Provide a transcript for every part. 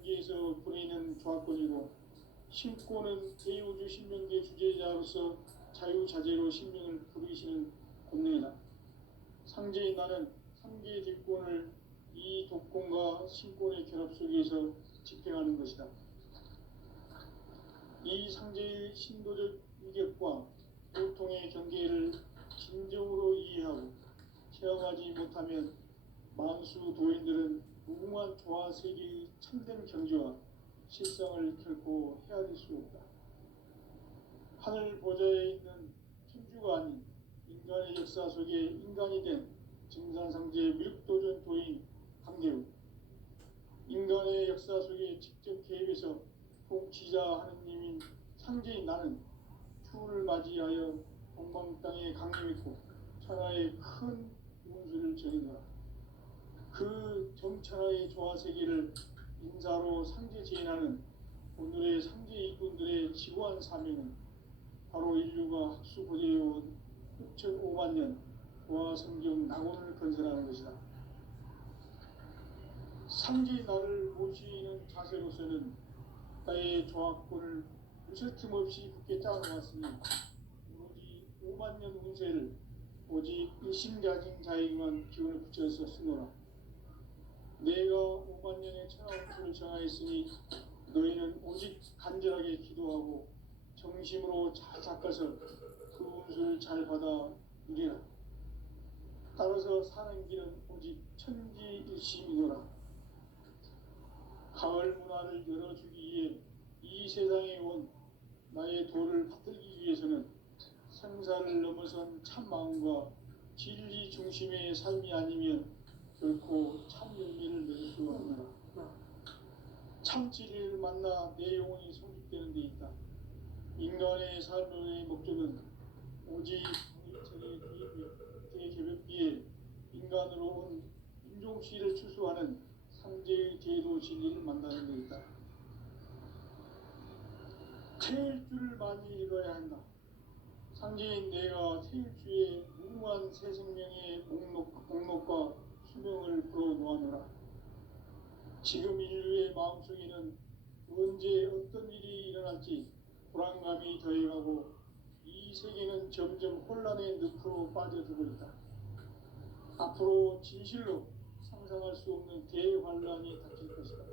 경계에서 보내는 조합권이고, 신권은 대우주 신명계 주제자로서 자유자재로 신명을 부르시는 권능이다. 상제인 나는 삼계의 대권을 이 독권과 신권의 결합 속에서 집행하는 것이다. 이 상제의 신도적 위격과 보통의 경계를 진정으로 이해하고 체험하지 못하면 만수 도인들은 무궁한 조화 세계의 참된 경지와 실상을 결코 헤아릴 수 없다. 하늘 보좌에 있는 천주가 아닌 인간의 역사 속에 인간이 된 증산상제 미륵도전 도인 강대우, 인간의 역사 속에 직접 개입해서 통치자 하느님인 상제인 나는 추운을 맞이하여 동방 땅에 강림했고 천하의 큰 운수를 전이노라. 그 정천하의 조화세계를 인사로 상제 제인하는 오늘의 상제 일꾼들의 지구한 사명은 바로 인류가 학수 보존해온 6,500만 년 조화성경 낙원을 건설하는 것이다. 상제 나를 모시는 자세로서는 나의 조합권을 무쇠 틈 없이 굳게 짜놓았으니 오로지 5만 년 운세를 오직 일심가진 자에게만 기운을 붙여서 쓰노라. 내가 5만 년의 천하 운수를 정하였으니 너희는 오직 간절하게 기도하고 정심으로 잘 닦아서 그 운수를 잘 받아 누리라. 따라서 사는 길은 오직 천지일심이노라. 가을 문화를 열어주기 위해 이 세상에 온 나의 도를 받들기 위해서는 생사를 넘어선 참마음과 진리 중심의 삶이 아니면 결코 참 열매를 맺을 수 없노라. 참 진리를 만나 내 영혼이 성립되는 데 있다. 인간의 삶의 목적은 오직 대개벽기에 인간으로 온 인종시를 추수하는 상제의 제도 진리를 만나는 데 있다. 태일주를 많이 읽어야 한다. 상제인 내가 태일주의 무궁한 새 생명의 목록과 수명을 풀어놓아노라. 지금 인류의 마음속에는 언제 어떤 일이 일어날지 불안감이 더해가고 이 세계는 점점 혼란의 늪으로 빠져들고 있다. 앞으로 진실로 상상할 수 없는 대환란이 닥칠 것이다.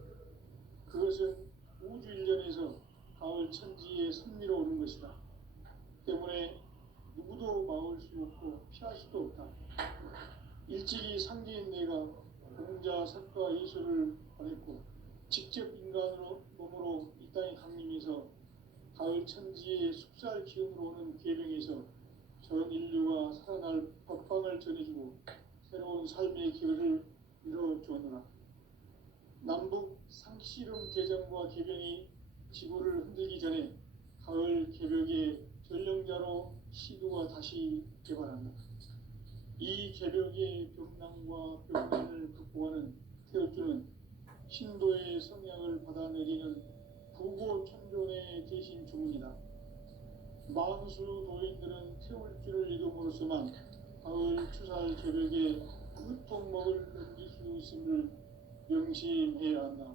그것은 우주 일련에서 가을 천지의 섭리로 오는 것이다. 때문에 누구도 막을 수 없고 피할 수도 없다. 일찍이 상제인 내가 공자, 석가, 이수를 보냈고 직접 인간으로 몸으로 이 땅에 강림해서 가을 천지의 숙살 기운으로 오는 계명에서 전 인류가 살아날 법방을 전해주고 새로운 삶의 기회를 이뤄주었노라. 남북 상씨름 대전과 개병이 지구를 흔들기 전에 가을 개벽의 전령자로 시도가 다시 개발한다. 이 개벽의 병난과 병난을 극복하는 태어주는 신도의 성향을 받아내리는 부고천존의 대신 주문이다. 만수 도인들은 태울주를 읽음으로써만 가을 추살 개벽의 끝통목을 넘길 수 있음을 명심해야 한다.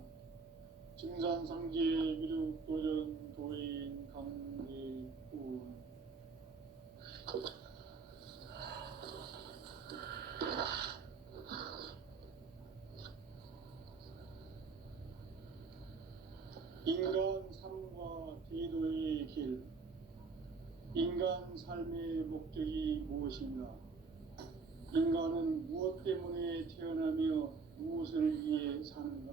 증산상제 미륵도전 도인 강대훈. 인간 삶과 제도의 길. 인간 삶의 목적이 무엇인가? 인간은 무엇 때문에 태어나며 무엇을 위해 사는가?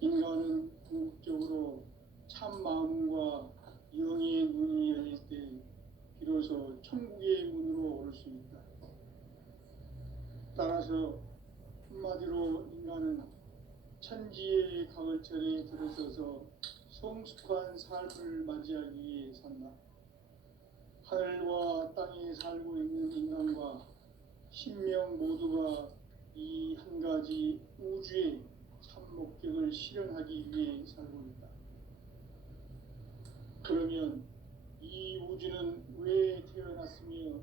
인간은 궁극적으로 참 마음과 영의 눈이 열릴 때 비로소 천국의 문으로 올 수 있다. 따라서 한마디로 인간은 천지의 가을철에 들어서서 성숙한 삶을 맞이하기 위해 산다. 하늘과 땅에 살고 있는 인간과 신명 모두가 이 한 가지 우주의 참 목적을 실현하기 위해 살고 있다. 그러면 이 우주는 왜 태어났으며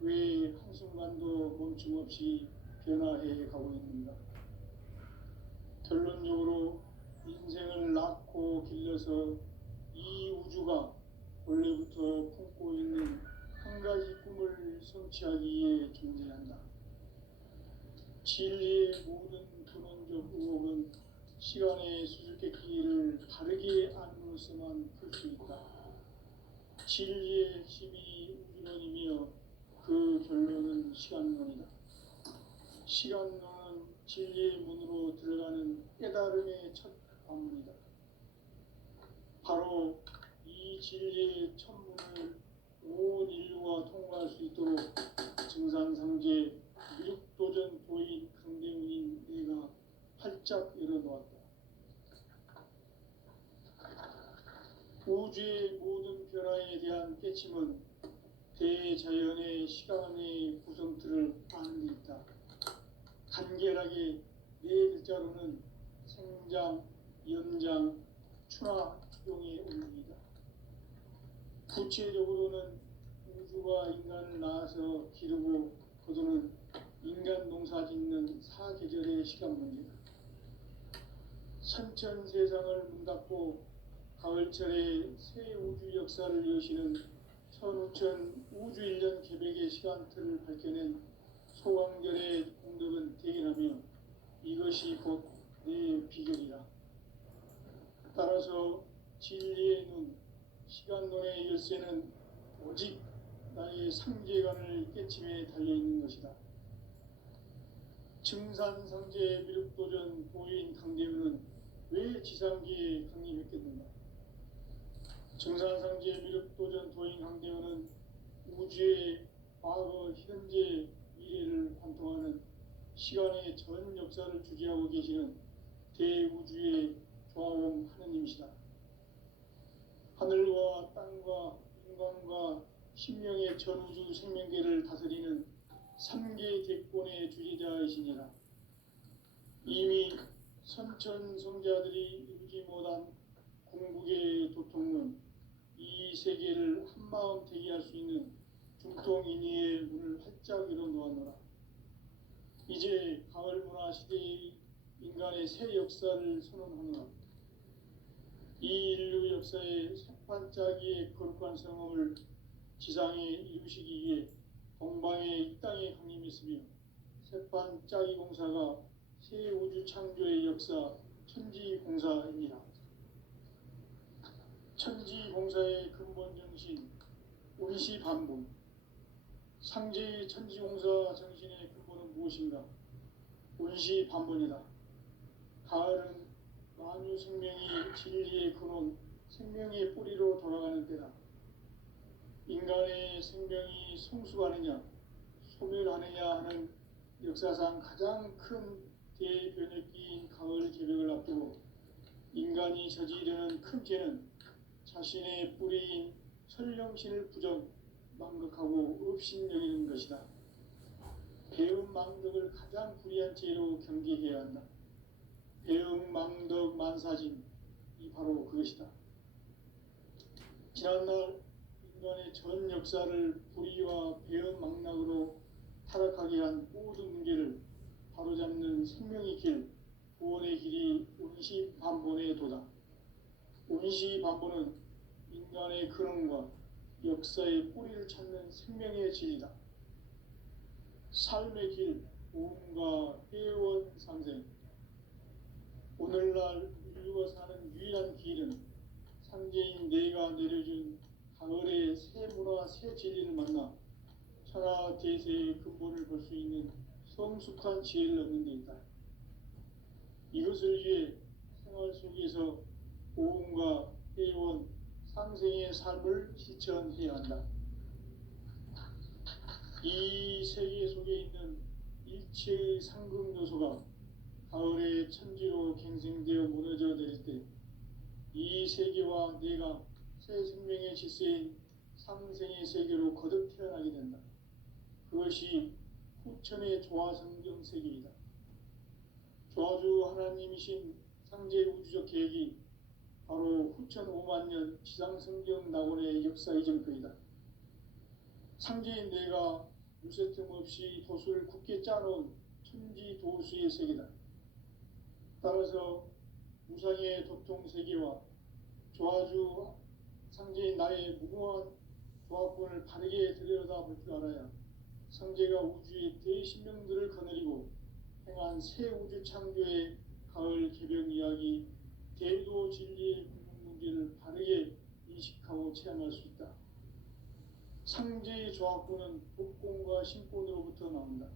왜 한순간도 멈춤없이 변화해 가고 있는가? 결론적으로 인생을 낳고 길러서 이 우주가 원래부터 품고 있는 한 가지 꿈을 성취하기 위해 존재한다. 진리의 모든 근원적 의혹은 시간의 수수께끼를 바르게 안으로서만 풀 수 있다. 진리의 핵심이 우주론이며 그 결론은 시간론이다. 시간론은 진리의 문으로 들어가는 깨달음의 첫 관문이다. 바로 이 진리의 첫문을 온 인류가 통과할 수 있도록 증산상제 미륵도전 도인 강대문인 내가 활짝 열어놓았다. 우주의 모든 변화에 대한 깨침은 대자연의 시간의 구성틀을 아는 데 있다. 간결하게 네 글자로는 생장, 연장, 추나 추동의 원리이다. 구체적으로는 우주가 인간을 낳아서 기르고 거두는 인간 농사 짓는 사계절의 시간 문제다. 선천 세상을 문닫고 가을철에 새 우주 역사를 여시는 천우천 우주 1년 계백의 시간틀을 밝혀낸 소광절의 공덕은 대견하며 이것이 곧 내 비결이라. 따라서 진리의 눈, 시간론의 열쇠는 오직 나의 상제관을 깨침에 달려있는 것이다. 증산상제 미륵도전 도인 강대문은 왜 지상기에 강림했겠는가? 증산상제 미륵도전 도인 강대문은 우주의 과거, 현재, 미래를 관통하는 시간의 전 역사를 주재하고 계시는 대우주의 조화원 하느님이시다. 하늘과 땅과 인간과 신명의 전우주 생명계를 다스리는 3개 대권의 주재자이시니라. 이미 선천성자들이 이루지 못한 궁극의 도통은 이 세계를 한마음 되게 할 수 있는 중통인의의 문을 활짝 열어놓았노라. 이제 가을문화 시대의 인간의 새 역사를 선언하노라. 이 인류 역사의 새판짜기의 거룩한 성험을 지상에 이루시기 위해 동방의 이 땅에 강림했으며 새판짜기 공사가 새 우주 창조의 역사 천지공사입니다. 천지공사의 근본 정신 운시반본. 상제의 천지공사 정신의 근본은 무엇인가? 운시반본이다. 가을은 만유 생명이 진리의 근원, 생명의 뿌리로 돌아가는 때다. 인간의 생명이 성숙하느냐, 소멸하느냐 하는 역사상 가장 큰 대변혁기인 가을 개벽을 앞두고 인간이 저지르는 큰 죄는 자신의 뿌리인 천령신을 부정, 망극하고 업신여기는 것이다. 배음 망덕을 가장 불의한 죄로 경계해야 한다. 배음 망덕 만사짐, 이 바로 그것이다. 지난날 인간의 전 역사를 불의와 배음 망락으로 타락하게 한 모든 문제를 바로잡는 생명의 길, 구원의 길이 운시반본의 도다. 운시반본은 인간의 근원과 역사의 뿌리를 찾는 생명의 진리다. 삶의 길, 오음과 회원 상생. 오늘날 인류가 사는 유일한 길은 상제인 내가 내려준 가을의 새 문화, 새 진리를 만나 천하 대세의 근본을 볼 수 있는 성숙한 지혜를 얻는 데 있다. 이것을 위해 생활 속에서 오음과 회원, 상생의 삶을 실천해야 한다. 이 세계 속에 있는 일체의 상극 요소가 가을의 천지로 갱생되어 무너져 내릴 때 이 세계와 내가 새 생명의 질서인 상생의 세계로 거듭 태어나게 된다. 그것이 후천의 조화성경 세계이다. 조화주 하나님이신 상제 우주적 계획이 바로 후천 5만 년 지상성경 낙원의 역사 이전거이다. 상제인 내가 유세 틈 없이 도수를 굳게 짜놓은 천지도수의 세계다. 따라서 우상의 도통 세계와 조화주 상제인 나의 무궁한 조합권을 바르게 들여다볼 줄 알아야 성제가 우주의 대신명들을 거느리고 행한 새 우주 창조의 가을 개벽 이야기, 대도 진리의 궁극 문제를 바르게 인식하고 체험할 수 있다. 상제의 조합권은 독권과 신권으로부터 나온다.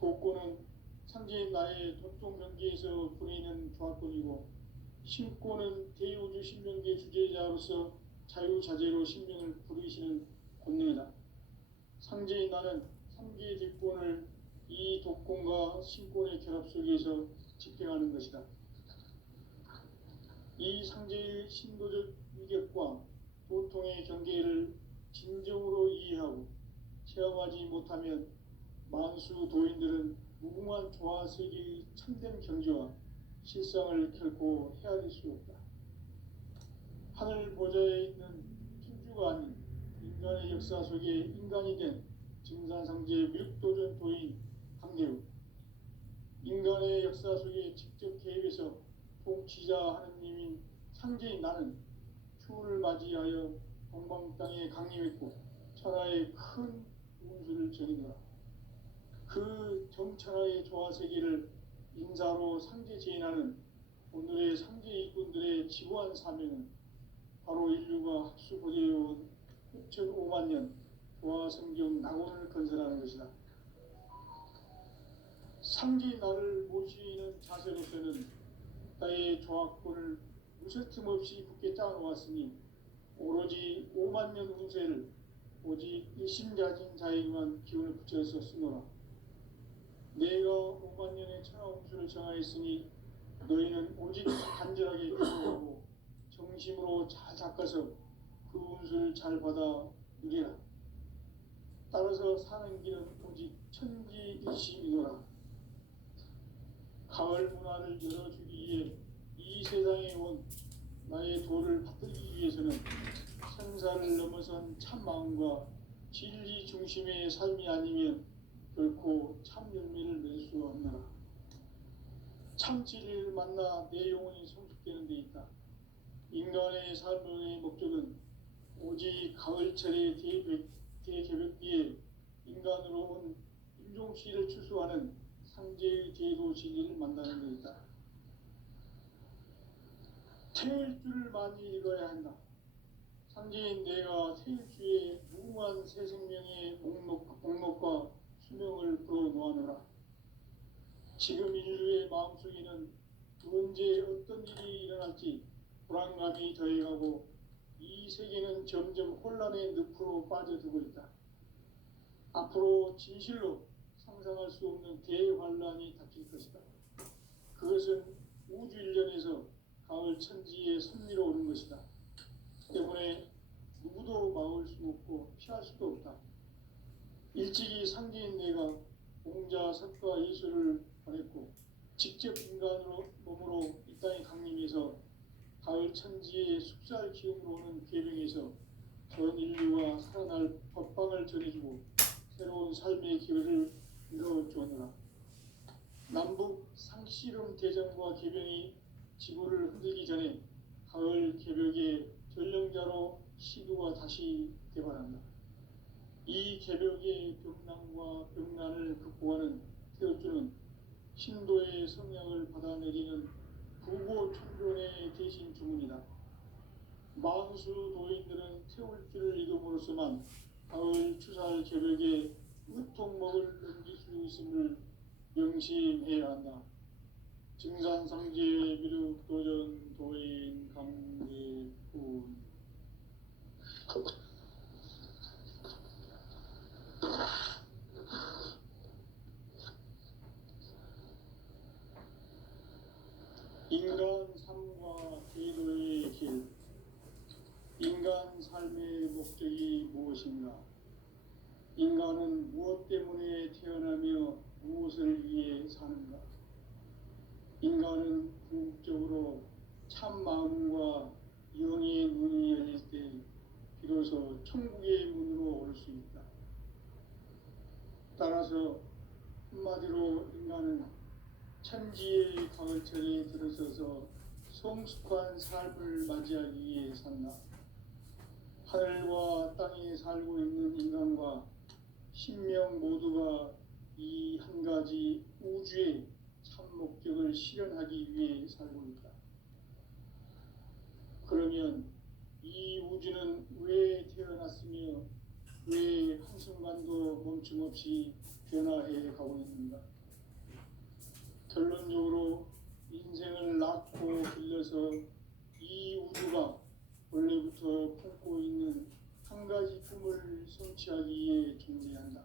독권은 상제인 나의 도통 경계에서 부리는 조합권이고, 신권은 대우주 신명계 주제자로서 자유자재로 신명을 부르시는 권능이다. 상제인 나는 삼계의 뒷권을 이 독권과 신권의 결합 속에서 집행하는 것이다. 이 상제의 신도적 위격과 도통의 경계를 진정으로 이해하고 체험하지 못하면 만수 도인들은 무궁한 조화 세계의 참된 경지와 실상을 결코 헤아릴 수 없다. 하늘 보좌에 있는 천주가 아닌 인간의 역사 속에 인간이 된 증산상제 밀도전 도인 강대우, 인간의 역사 속에 직접 개입해서 통치자 하느님인 상제인 나는 추운을 맞이하여 동방 땅에 강림했고 천하의 큰 운수를 전이노라. 그 정천하의 조화세계를 인사로 상제 제인하는 오늘의 상제 일꾼들의 지구한 사명은 바로 인류가 합수보내어온 6,500만 년 조화성경 낙원을 건설하는 것이다. 상제 나를 모시는 자세로서는 나의 조합권을 무쇠틈 없이 굳게 짜놓았으니 오로지 5만 년 운세를 오직 일심가진 자에게만 기운을 붙여서 쓰노라. 내가 5만 년의 천하 운수를 정하였으니 너희는 오직 간절하게 기도하고 정심으로 잘 닦아서 그 운수를 잘 받아 누리라. 따라서 사는 길은 오직 천지일심이노라. 가을 문화를 열어주기 위해 이 세상에 온 나의 도를 받들기 위해서는 생사를 넘어선 참 마음과 진리 중심의 삶이 아니면 결코 참 열매를 맺을 수 없노라. 참 진리를 만나 내 영혼이 성숙되는 데 있다. 인간의 삶의 목적은 오직 가을철의 대개벽 뒤에 인간으로 온 인종씨를 추수하는 상제의 대도 진리를 만나는 데 있다. 태일 줄을 많이 읽어야 한다. 상제인 내가 태일주의 무궁한 새 생명의 목록과 수명을 풀어놓아노라. 지금 인류의 마음속에는 언제 어떤 일이 일어날지 불안감이 더해가고 이 세계는 점점 혼란의 늪으로 빠져들고 있다. 앞으로 진실로 상상할 수 없는 대환란이 닥칠 것이다. 그것은 우주 일련에서 가을 천지의 섭리로 오는 것이다. 때문에 누구도 막을 수 없고 피할 수도 없다. 일찍이 상제인 내가 공자, 석가, 예수를 보냈고 직접 인간으로 몸으로 이 땅에 강림해서 가을 천지의 숙살 기운으로 오는 계명에서 전 인류가 살아날 법방을 전해주고 새로운 삶의 기회를 이뤄주었노라. 남북 상씨름 대전과 계병이 지구를 흔들기 전에 가을 개벽의 전령자로 시도가 다시 개발한다. 이 개벽의 병난과 병난을 극복하는 태울주는 신도의 성향을 받아내리는 부고천존의 대신 주문이다. 만수 도인들은 태울주를 읽음으로써만 가을 추살 개벽에 으통목을 넘길 수 있음을 명심해야 한다. 증산상제 미륵 도전 도인 강대훈. 인간 삶과 제도의 길. 인간 삶의 목적이 무엇인가? 인간은 무엇 때문에 태어나며 무엇을 위해 사는가? 인간은 궁극적으로 참 마음과 영의 문이 열릴 때 비로소 천국의 문으로 올 수 있다. 따라서 한마디로 인간은 천지의 가을철에 들어서서 성숙한 삶을 맞이하기 위해 산다. 하늘과 땅에 살고 있는 인간과 신명 모두가 이 한 가지 우주의 참 목적을 실현하기 위해 살고 있다. 그러면 이 우주는 왜 태어났으며 왜 한순간도 멈춤없이 변화해 가고 있는가? 결론적으로 인생을 낳고 길러서 이 우주가 원래부터 품고 있는 한 가지 꿈을 성취하기 위해 존재한다.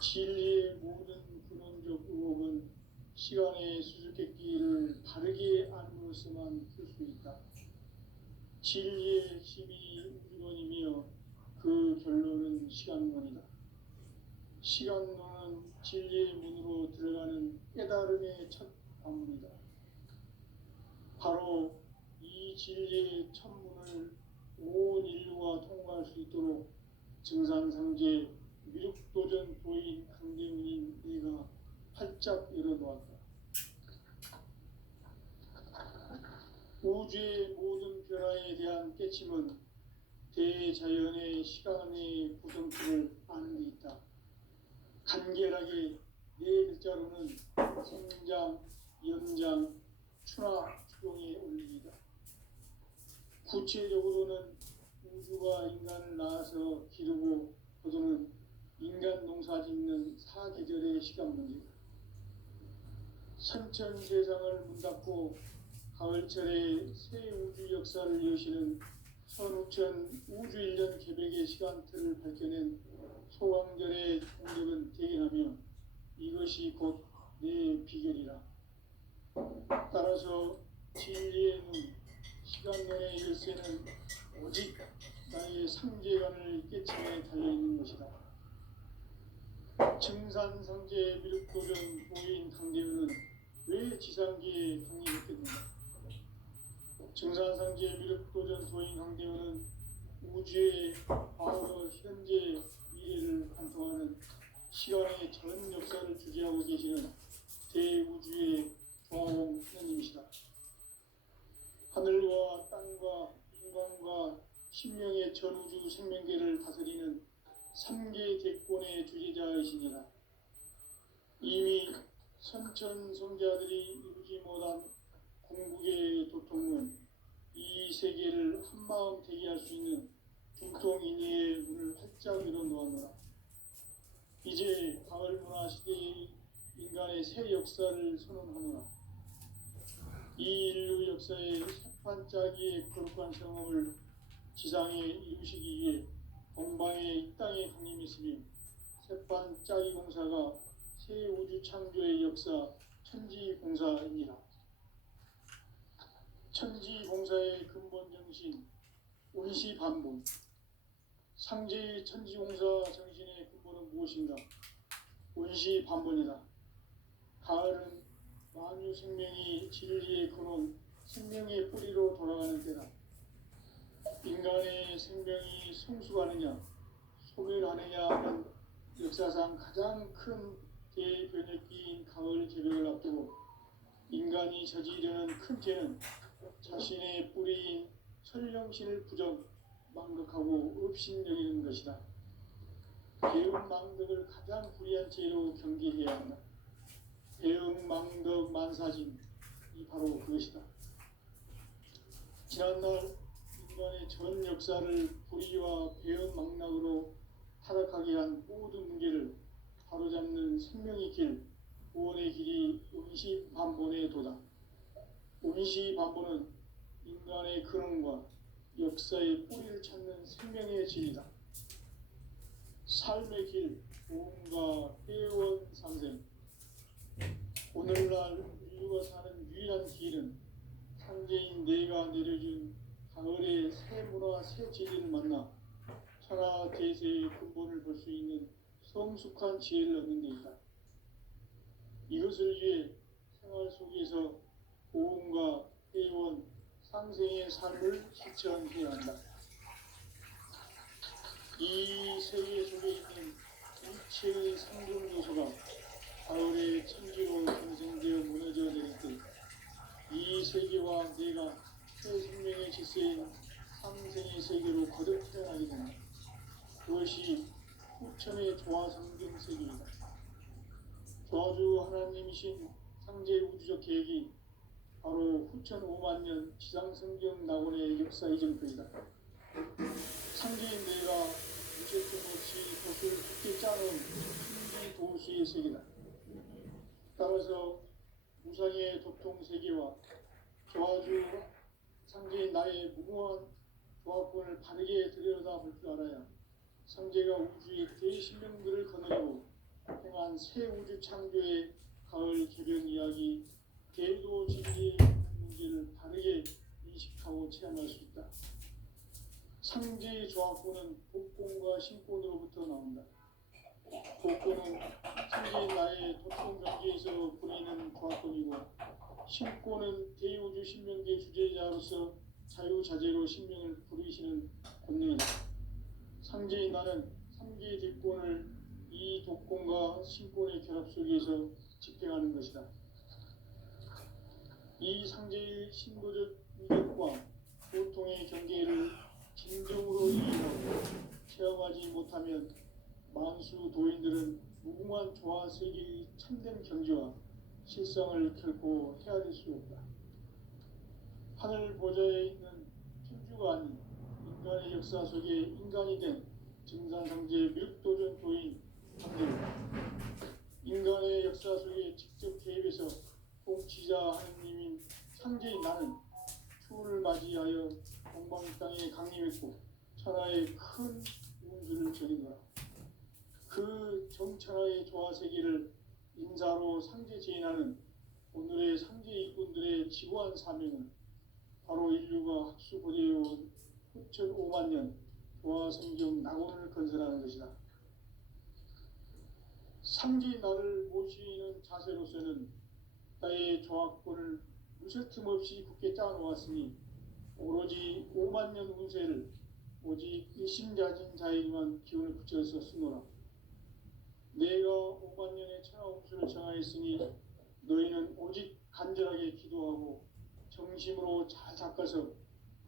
진리의 모든 근원적 의혹은 시간의 수수께끼를 바르게 알므로서만 풀 수 있다. 진리의 핵심이 우주론이며 그 결론은 시간론이다. 시간론은 진리의 문으로 들어가는 깨달음의 첫 관문이다. 바로 이 진리의 첫 문을 온 인류가 통과할 수 있도록 증산상제 미륵도전 도인 강대문인 내가 활짝 열어놓았다. 우주의 모든 변화에 대한 깨침은 대자연의 시간의 구성틀을 아는 데 있다. 간결하게 네 글자로는 생장, 연장, 추나 추동의 원리이다. 구체적으로는 우주가 인간을 낳아서 기르고 거두는 인간 농사 짓는 사계절의 시간 문제다. 선천세상을 문닫고 가을철에 새 우주 역사를 여시는 선우천 우주일년 개백의 시간틀을 밝혀낸 소강절의 공력은 대견하며 이것이 곧 내 비결이라. 따라서 진리의 눈, 시간론의 열쇠는 오직 나의 상제관을 깨침에 달려있는 것이다. 증산상제 미륵도전 보인 강대문은 왜 지상계에 강림했겠는가? 증산상제 미륵도전 도인 강대문은 우주의 과거, 현재, 미래를 관통하는 시간의 전 역사를 주재하고 계시는 대우주의 조화공 하느님이시다. 하늘과 땅과 인간과 신명의 전우주 생명계를 다스리는 3개 대권의 주재자이시니라. 이미 선천성자들이 이루지 못한 궁극의 도통은 이 세계를 한마음 되게 할 수 있는 중통인의의 문을 활짝 열어놓았노라. 이제 가을문화 시대의 인간의 새 역사를 선언하노라. 이 인류 역사의 새판짜기의 거룩한 경험을 지상에 이루시기 위해 동방의 이 땅에 강림했으며 새판짜기 공사가 새 우주 창조의 역사 천지공사이니라. 천지공사의 근본 정신 운시반본. 상제의 천지공사 정신의 근본은 무엇인가? 운시반본이다. 가을은 만유 생명이 진리의 근원, 생명의 뿌리로 돌아가는 때다. 인간의 생명이 성숙하느냐, 소멸하느냐는 역사상 가장 큰 대변혁기인 가을 개벽을 앞두고 인간이 저지르는 큰 죄는 자신의 뿌리인 설령신을 망각하고 업신여기는 것이다. 배은망덕을 가장 불의한 죄로 경계해야 한다. 배은망덕 만사진, 이 바로 그것이다. 지난날 인간의 전 역사를 불의와 배은망락으로 타락하게 한 모든 문제를 바로잡는 생명의 길, 구원의 길이 운시반본의 도다. 운시반본은 인간의 근원과 역사의 뿌리를 찾는 생명의 진리다. 삶의 길, 보험과 회원 상생. 오늘날 인류가 사는 유일한 길은 상제인 내가 내려준 가을의 새 문화, 새 진리를 만나 천하 대세의 근본을 볼 수 있는 성숙한 지혜를 얻는 데 있다. 이것을 위해 생활 속에서 보험과 회원, 상생의 삶을 실천해야 한다. 이 세계 속에 있는 일체의 상중 요소가 가을의 천지로 형성되어 무너져 내릴 때 이 세계와 내가 새 생명의 질서인 상생의 세계로 거듭 태어나게 된다. 그것이 후천의 조화성경 세계이다. 조화주 하나님이신 상제 우주적 계획이 바로 후천 5만 년 지상성경 낙원의 역사 이전표이다. 상제인 내가 무죄점 없이 돛을 굳게 짜놓은 신비 도수의 세계다. 따라서 무상의 도통 세계와 조화주 상제인 나의 무궁한 조화권을 바르게 들여다볼 줄 알아야 상제가 우주의 대신명들을 거느리고 행한 새 우주 창조의 가을 개변 이야기, 대도 진리의 문제를 바르게 인식하고 체험할 수 있다. 상제의 조화권은 복권과 신권으로부터 나온다. 복권은 상제인 나의 도통 경계에서 보이는 조화권이고, 신권은 대우주 신명계 주제자로서 자유자재로 신명을 부르시는 권능이다. 상제인 나는 3개의 대권을 이 독권과 신권의 결합 속에서 집행하는 것이다. 이 상제의 신도적 위력과 보통의 경계를 진정으로 이해하고 체험하지 못하면 만수 도인들은 무궁한 조화 세계의 참된 경지와 실상을 결코 헤아릴 수 없다. 하늘 보좌에 있는 천주가 아닌 인간의 역사 속에 인간이 된 증산상제 미륵도전 도인 상제로 인간의 역사 속에 직접 개입해서 통치자 하느님인 상제인 나는 추운을 맞이하여 동방 땅에 강림했고 천하의 큰 운수를 전이노라. 그 정천하의 조화세계를 인사로 상제 제인하는 오늘의 상제 일꾼들의 지구한 사명은 바로 인류가 학수고대해온 후천 5만 년 조화성경 낙원을 건설하는 것이다. 상제인 나를 모시는 자세로서는 나의 조화권을 무쇠틈 없이 굳게 짜놓았으니 오로지 5만 년 운세를 오직 일심자진 자에게만 기운을 붙여서 쓰노라. 내가 5만 년의 천하 운수를 정하였으니 너희는 오직 간절하게 기도하고 정심으로 잘 닦아서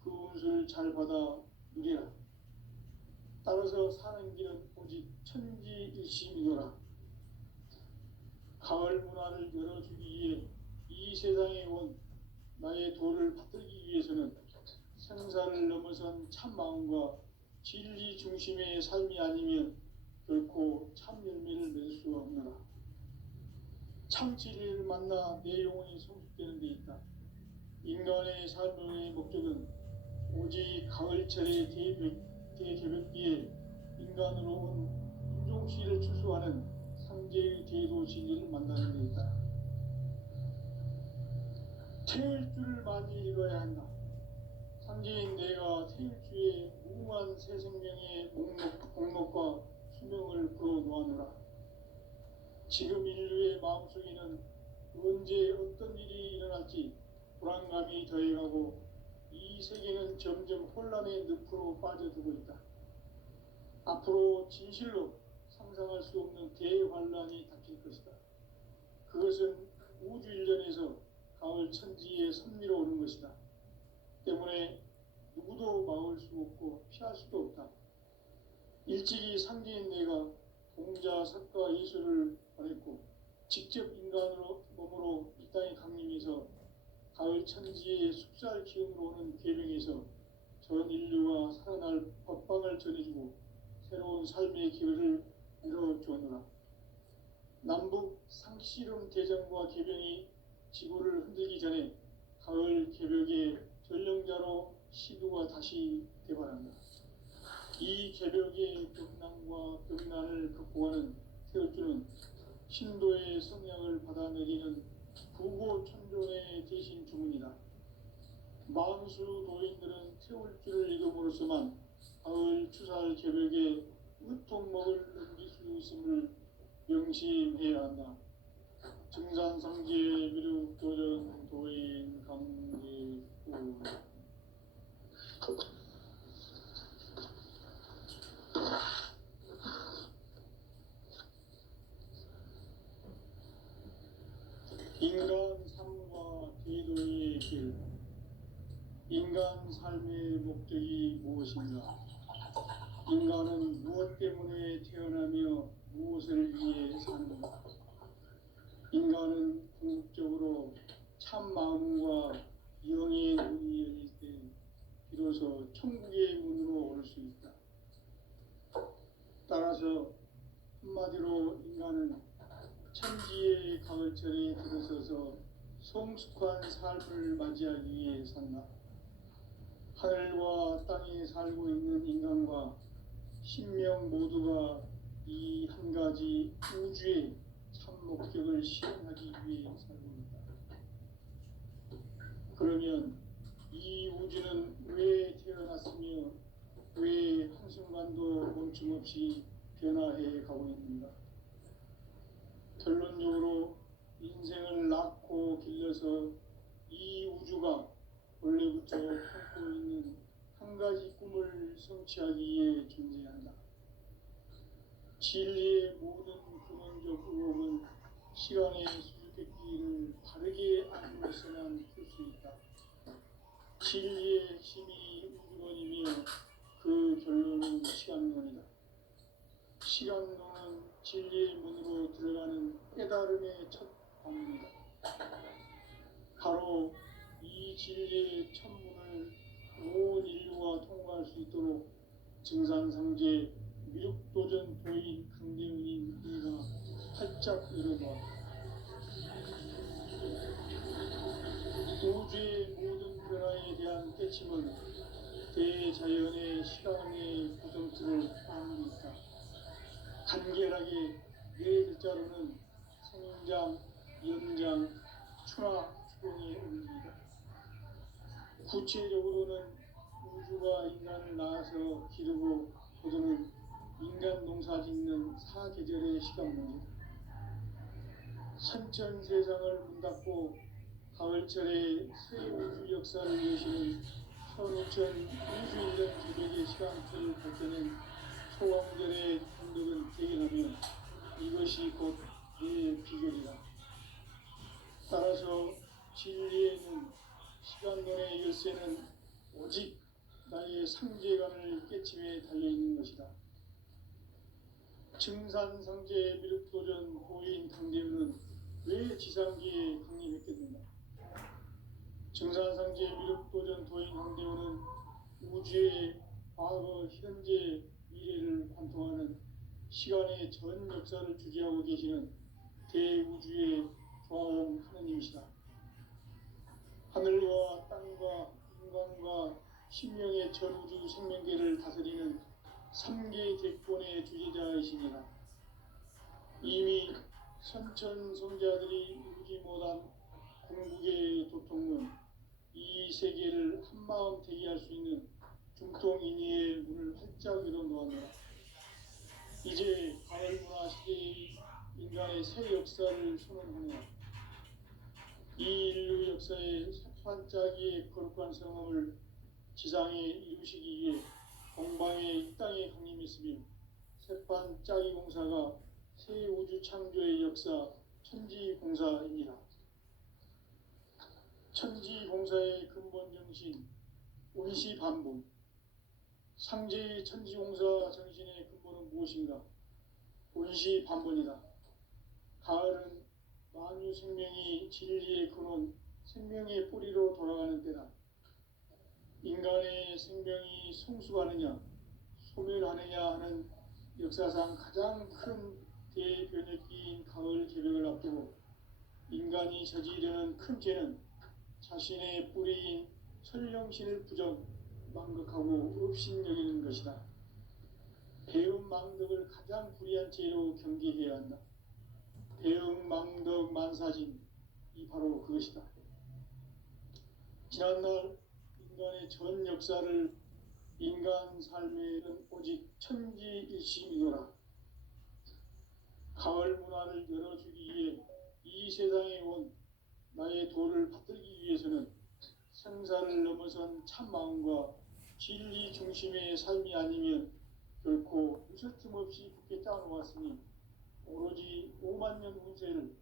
그 운수를 잘 받아 누리라. 따라서 사는 길은 오직 천지일심이노라. 가을 문화를 열어주기 위해 이 세상에 온 나의 도를 받들기 위해서는 생사를 넘어선 참 마음과 진리 중심의 삶이 아니면 결코 참 열매를 맺을 수가 없노라. 참 진리를 만나 내 영혼이 성숙되는 데 있다. 인간의 삶의 목적은 오직 가을철의 대개벽기에 인간으로 온 인종씨를 추수하는 상제의 대도 진리를 만나는 데 있다. 태일 주를 많이 읽어야 한다. 상제인 내가 태일주의 무궁한 새 생명의 목록과 수명을 불어놓아노라. 지금 인류의 마음속에는 언제 어떤 일이 일어날지 불안감이 더해가고 이 세계는 점점 혼란의 늪으로 빠져들고 있다. 앞으로 진실로 상상할 수 없는 대환란이 닥칠 것이다. 그것은 우주 일련에서 가을 천지의 섭리로 오는 것이다. 때문에 누구도 막을 수 없고 피할 수도 없다. 일찍이 상제인 내가 공자, 석가, 예수를 보냈고 직접 인간으로 몸으로 이 땅에 강림해서 가을 천지의 숲살 기운으로 오는 계명에서 전 인류가 살아날 법방을 전해주고 새로운 삶의 기회를 열어주었노라. 남북 상씨름 대전과 개병이 지구를 흔들기 전에 가을 개벽의 전령자로 시두가 다시 대발한다. 이 개벽의 병난과 병난을 극복하는 태울주는 신도의 성향을 받아내리는 부고천존의 대신 주문이다. 만수 도인들은 태울주를 읽음으로써만 가을 추살 개벽에 으통먹을 넘길 수 있음을 명심해야 한다. 증산상제 미륵도전 도인 강제구 인간 삶과 제도의 묻기를 인간 삶의 목적이 무엇인가? 인간은 무엇 때문에 태어나며 무엇을 위해 사는가? 인간은 궁극적으로 참 마음과 영의 문이 열릴 때 비로소 천국의 문으로 올 수 있다. 따라서 한마디로 인간은 천지의 가을철에 들어서서 성숙한 삶을 맞이하기 위해 산다. 하늘과 땅에 살고 있는 인간과 신명 모두가 이 한 가지 우주의 참 목적을 실현하기 위해 살고 있다. 그러면 이 우주는 왜 태어났으며 왜 한순간도 멈춤없이 변화해 가고 있는가? 결론적으로 인생을 낳고 길러서 이 우주가 원래부터 품고 있는 한 가지 꿈을 성취하기 위해 존재한다. 진리의 모든 근원적 의혹은 시간의 수수께끼를 바르게 알고서만 풀 수 있다. 진리의 핵심이 우주론이며 그 결론은 시간론이다. 시간론은 진리의 문으로 들어가는 깨달음의 첫 방문이다. 바로 이 진리의 천문을 온 인류가 통과할 수 있도록 증산상제 미륵도전 도인 강대훈이 우리가 활짝 열어놓았다. 우주의 모든 변화에 대한 깨침은 대자연의 시간의 구성틀을 아는 있다. 간결하게 네 글자로는 생장, 연장, 추나 추동의 의미이다. 구체적으로는 우주가 인간을 낳아서 기르고 거두는 인간 농사 짓는 사계절의 시간 문제다. 선천 세상을 문닫고 가을철에 새 우주 역사를 여시는 15,000 우주인전 새벽의 시간틀을 밝혀낸 소광절의 흔적은 대견하며 이것이 곧 내 비결이다. 따라서 진리에는 시간론의 열쇠는 오직 나의 상제관을 깨침에 달려있는 것이다. 증산상제 미륵도전 고인 강대훈은 왜 지상계에 강림했겠는가? 증산상제 미륵도전 도인 강대훈은 우주의 과거, 현재, 미래를 관통하는 시간의 전 역사를 주재하고 계시는 대우주의 조화음 하느님이시다. 하늘과 땅과 인간과 신명의 전우주 생명계를 다스리는 3계 대권의 주재자이시니라. 이미 선천성자들이 이루지 못한 궁극의 도통은 이 세계를 한마음 되게 할 수 있는 중통인의의 문을 활짝 열어놓았노라. 이제 가을문화 시대의 인간의 새 역사를 선언하며 이 인류 역사의 새판짜기의 거룩한 성험을 지상에 이루시기 위해 동방의 이 땅에 강림했으며 새판짜기 공사가 새 우주 창조의 역사 천지공사입니다. 천지공사의 근본 정신 운시반복. 상제의 천지공사 정신의 근본은 무엇인가? 운시반복이다. 가을은 만유 생명이 진리의 근원, 생명의 뿌리로 돌아가는 때다. 인간의 생명이 성숙하느냐, 소멸하느냐 하는 역사상 가장 큰 대변혁기인 가을 개벽을 앞두고 인간이 저지르는 큰 죄는 자신의 뿌리인 천령신을 부정, 망극하고 업신여기는 것이다. 배은망덕을 가장 불의한 죄로 경계해야 한다. 배은망덕 만사진, 이 바로 그것이다. 지난날 인간의 전 역사를 인간 삶에는 오직 천지일심이노라. 가을 문화를 열어주기 위해 이 세상에 온 나의 도를 받들기 위해서는 생사를 넘어선 참마음과 진리 중심의 삶이 아니면 결코 무서틈 없이 굳게 짜놓았으니 오로지 5만 년 운세를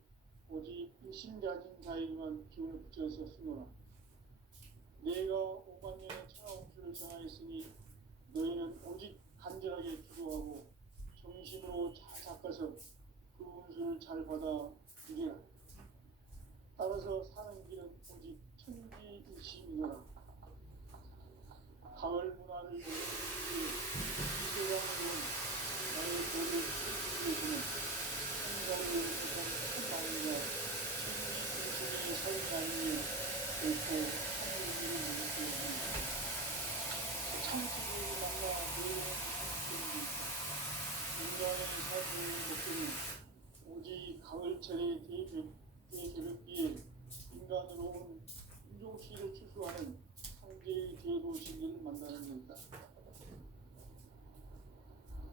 오직 일심자진 자에게만 기운을 붙여서 쓰노라. 내가 5만 년의 천하홍수를 정하였으니 너희는 오직 간절하게 기도하고 정심으로 잘 닦아서 그 운수를 잘 받아 누리라. 따라서 사는 길은 오직 천지일심이노라. 가을 문화를 열는 이 세상으로는 나의 모든 천지에서는 생각을 못한 큰 마음과 천지 중심의 삶이 아니며 결코 하늘을 못하게 합니다. 참치를 만나 내는 인간의 삶의 목적은 오직 가을철의 대개벽기에 인간으로 온 인종시를 추수하는 황제의 대도시를 만나는 것이다.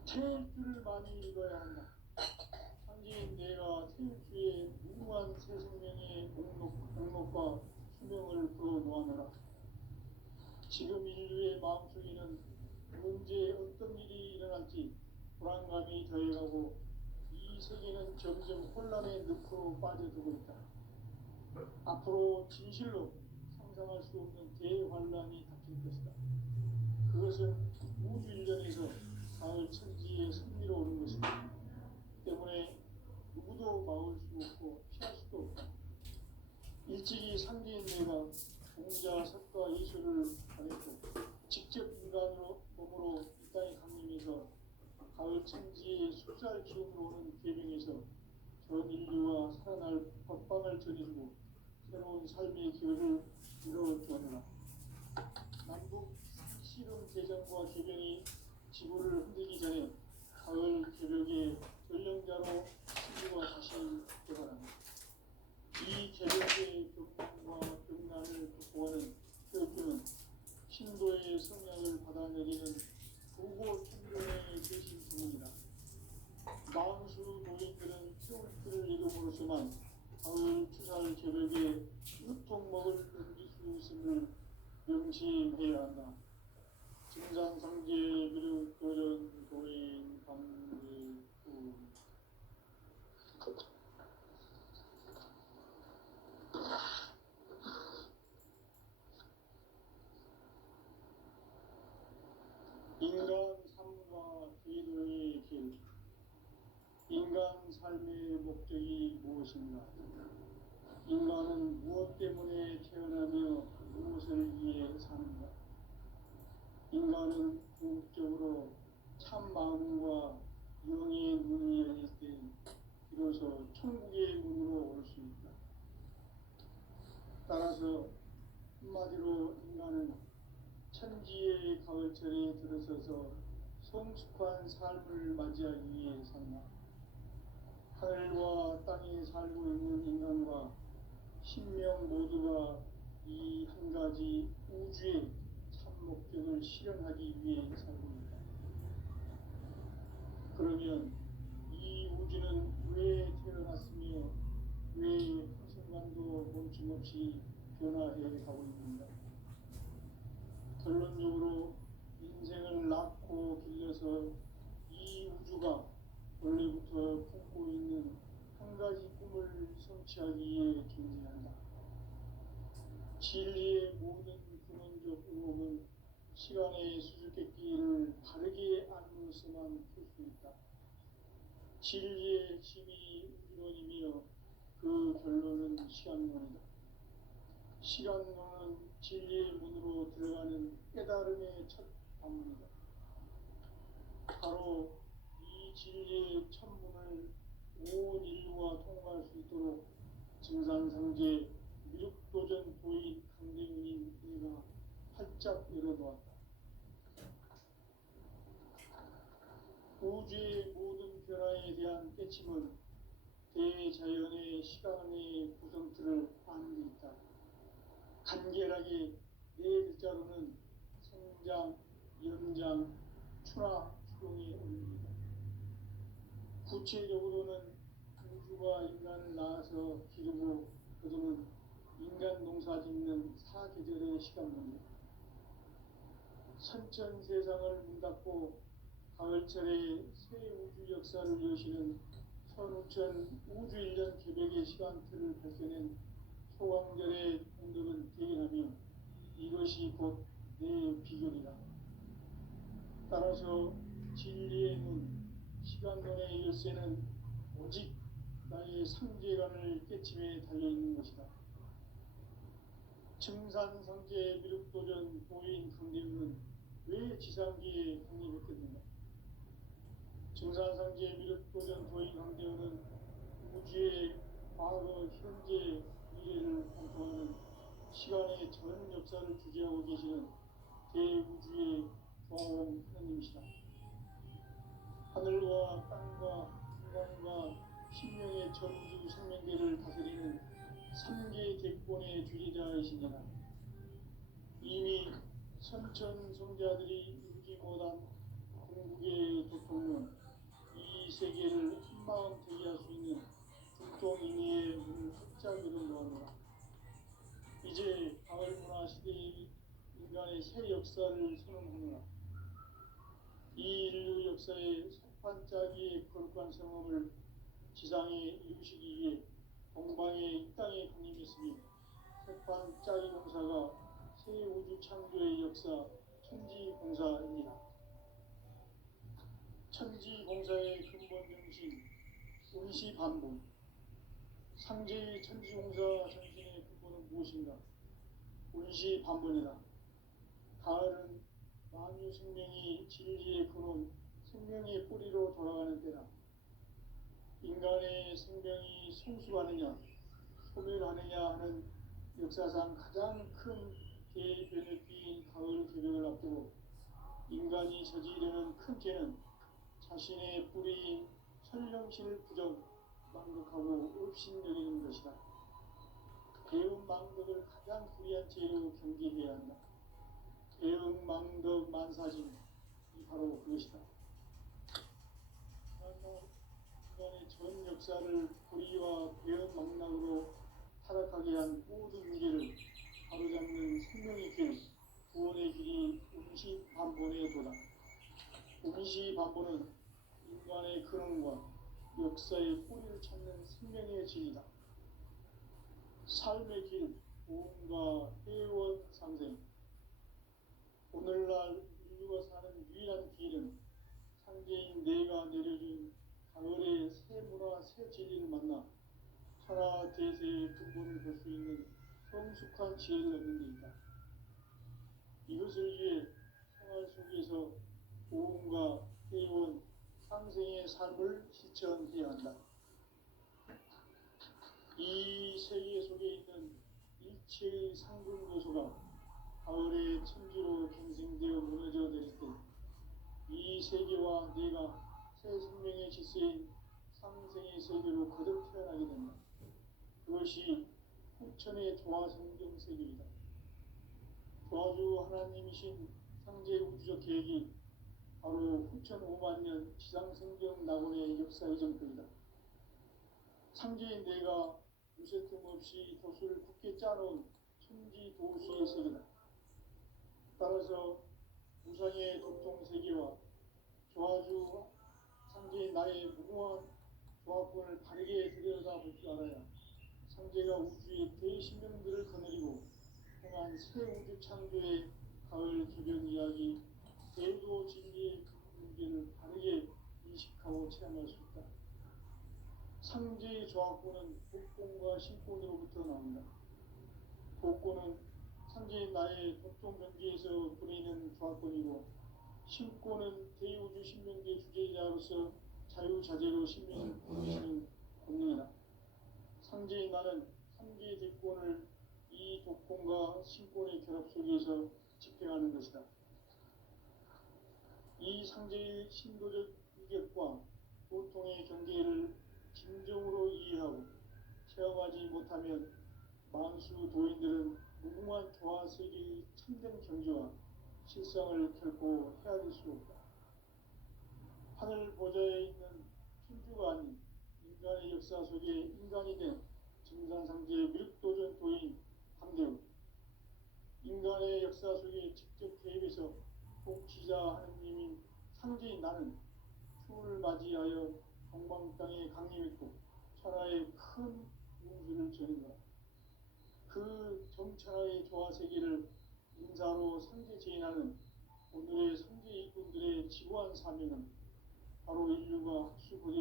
태일주를 많이 읽어야 한다. 황제인 내가 태일주의 무궁한 새 생명의 목록과 수명을 불어놓아노라. 지금 인류의 마음속에는 언제 어떤 일이 일어날지 불안감이 더해가고 이 세계는 점점 혼란의 늪으로 빠져들고 있다. 앞으로 진실로 상상할 수 없는 대환란이 닥칠 것이다. 그것은 우주 일련에서 가을 천지에 승리로 오는 것이다. 때문에 누구도 막을 수 없고 피할 수도 없다. 일찍이 상대인 내가 공자, 석가, 예술을 가냈고 직접 인간으로 몸으로 이 땅에 강림해서 가을 천지의 숫살 기운으로 오는 계명에서 전 인류와 살아날 법방을 전해주고 새로운 삶의 기회를 이루어주었노라. 남북 씨름 대전과 개병이 지구를 흔들기 전에 가을 개벽의 전령자로 신부가 다시 되어갑니다. 이 개벽의 경륜과 경난을 극복하는 태극기는 신도의 성량을 받아내리는 부고 천존의 대신 주문이다. 망수 노인들은 태울기를 이름으로서만 가을 추살 개벽에 유통먹을 넘길 수 있음을 명시해야 한다. 증산상제 미륵 도전 도인 강대구 인간 삶과 기도의 길. 인간 삶의 목적이 무엇인가? 인간은 무엇 때문에 태어나며 무엇을 위해 사는가? 인간은 궁극적으로 참 마음과 영의 문이 열릴 때 비로소 천국의 문으로 올 수 있다. 따라서 한마디로 인간은 천지의 가을철에 들어서서 성숙한 삶을 맞이하기 위해 산다. 하늘과 땅에 살고 있는 인간과 신명 모두가 이 한 가지 우주의 참 목적을 실현하기 위해 살고 있다. 그러면 이 우주는 왜 태어났으며 왜 한순간도 멈춤없이 변화해 가고 있는가? 결론적으로 인생을 낳고 길러서 이 우주가 원래부터 품고 있는 한 가지 꿈을 성취하기 위해 존재한다. 진리의 모든 근원적 의혹은 시간의 수수께끼를 바르게 알므로서만 풀 수 있다. 진리의 핵심이 우주론이며 그 결론은 시간론이다. 시간론은 진리의 문으로 들어가는 깨달음의 첫 방문이다. 바로 이 진리의 천문을 온 인류가 통과할 수 있도록 증산상제 미륵도전 도인 강대윤인 내가 활짝 열어놓았다. 우주의 모든 변화에 대한 깨침은 대자연의 시간의 구성틀을 아는 데 있다. 간결하게 네 글자로는 성장, 연장, 추나 추동의 원리이다. 구체적으로는 우주가 인간을 낳아서 기르고 거두는 인간 농사 짓는 사계절의 시간론이다. 선천세상을 문닫고 가을철에 새 우주 역사를 여시는 선우천 우주일년 개벽의 시간틀을 발견한 소광절의 공덕은 대견하며 이것이 그것이 곧 내 비결이라. 따라서 진리의 눈, 시간론의 열쇠는 오직 나의 상제관을 깨침에 달려있는 것이다. 증산상제 미륵도전 도인 강대우는 왜 지상기에 강림했겠는가? 증산상제 미륵도전 도인 강대우는 우주의 과거, 현재, 미래를 관통하는 시간의 전 역사를 주재하고 계시는 대우주의 조화원 하나님이시다. 하늘과 땅과 인간과 신명의 전우주 생명계를 다스리는 삼계 대권의 주제자이시니라. 이미 선천성자들이 이루지 못한 궁극의 도통론, 이 세계를 한마음 되게 할 수 있는 중동인의의 문을 활짝 열어놓았노라. 이제 가을 문화 시대의 인간의 새 역사를 선언하노라. 이 인류 역사의 석판짜기의 거룩한 성업을 지상에 이루시기 위해 동방의 이 땅에 강림했으며, 석판짜기 공사가 새 우주 창조의 역사 천지공사입니다. 천지공사의 근본 정신 운시반본, 상제의 천지공사 정신의 근본은 무엇인가? 운시반본이다. 가을은 만유 생명이 진리의 근원, 생명의 뿌리로 돌아가는 때다. 인간의 생명이 성숙하느냐, 소멸하느냐 하는 역사상 가장 큰 대변의 비인 가을 개벽을 앞두고 인간이 저지르는 큰 죄는 자신의 뿌리인 천령신을 부정, 망극하고 업신여기는 것이다. 배운 망덕을 가장 불의한 죄로 경계해야 한다. 배응 망덕 만사진, 이 바로 그것이다. 인간의 전 역사를 불의와 배응 망락으로 타락하게 한 모든 문제를 바로잡는 생명의 길, 구원의 길이 운시반본의 도다. 운시반본은 인간의 근원과 역사의 뿌리를 찾는 생명의 진리다. 삶의 길, 보험과 회원 상생. 오늘날 인류가 사는 유일한 길은 상제인 내가 내려준 가을의 새 문화, 새 진리를 만나 천하 대세의 근본을 볼 수 있는 성숙한 지혜를 얻는 데 있다. 이것을 위해 생활 속에서 보험과 회원, 상생의 삶을 실천해야 한다. 이 세계 속에 있는 일체의 상근 요소가 가을의 천지로 경생되어 무너져 내릴 때 이 세계와 내가 새 생명의 질서인 상생의 세계로 거듭 태어나게 된다. 그것이 후천의 조화성경 세계이다. 조화주 하나님이신 상제 우주적 계획이 바로 후천 5만년 지상성경 낙원의 역사 이전입니다. 상제인 내가 무쇠 틈 없이 도수를 굳게 짜놓은 천지 도시의 세계다. 따라서 무상의 도통 세계와 조화주 상제인 나의 무궁한 조합권을 바르게 들여다볼 줄 알아야 상제가 우주의 대신명들을 거느리고 행한 새 우주 창조의 가을 개변 이야기, 대도 진리의 문제를 바르게 인식하고 체험할 수 있다. 상제의 조합권은 복권과 신권으로부터 나온다. 복권은 상제인 나의 도통 경계에서 보내는 조합권이고, 신권은 대우주 신명계 주제자로서 자유자재로 신명을 보내시는 권능이다. 상제인 나는 3개의 대권을 이 독권과 신권의 결합 속에서 집행하는 것이다. 이 상제의 신도적 위격과 보통의 경계를 진정으로 이해하고 체험하지 못하면 만수 도인들은 무궁한 조화 세계의 참된 경지와 실상을 결코 헤아릴 수 없다. 하늘 보좌에 있는 천주가 아닌 인간의 역사 속에 인간이 된 증산상제 미륵도전 도인 강대우, 인간의 역사 속에 직접 개입해서 통치자 하느님인 상제인 나는 추를 맞이하여 동방 땅에 강림했고 천하의 큰 운수를 전한다. 그 정천하의 조화 세계를 인사로 상제 제인하는 오늘의 상제 이분들의 지고한 사명은 바로 인류가 학술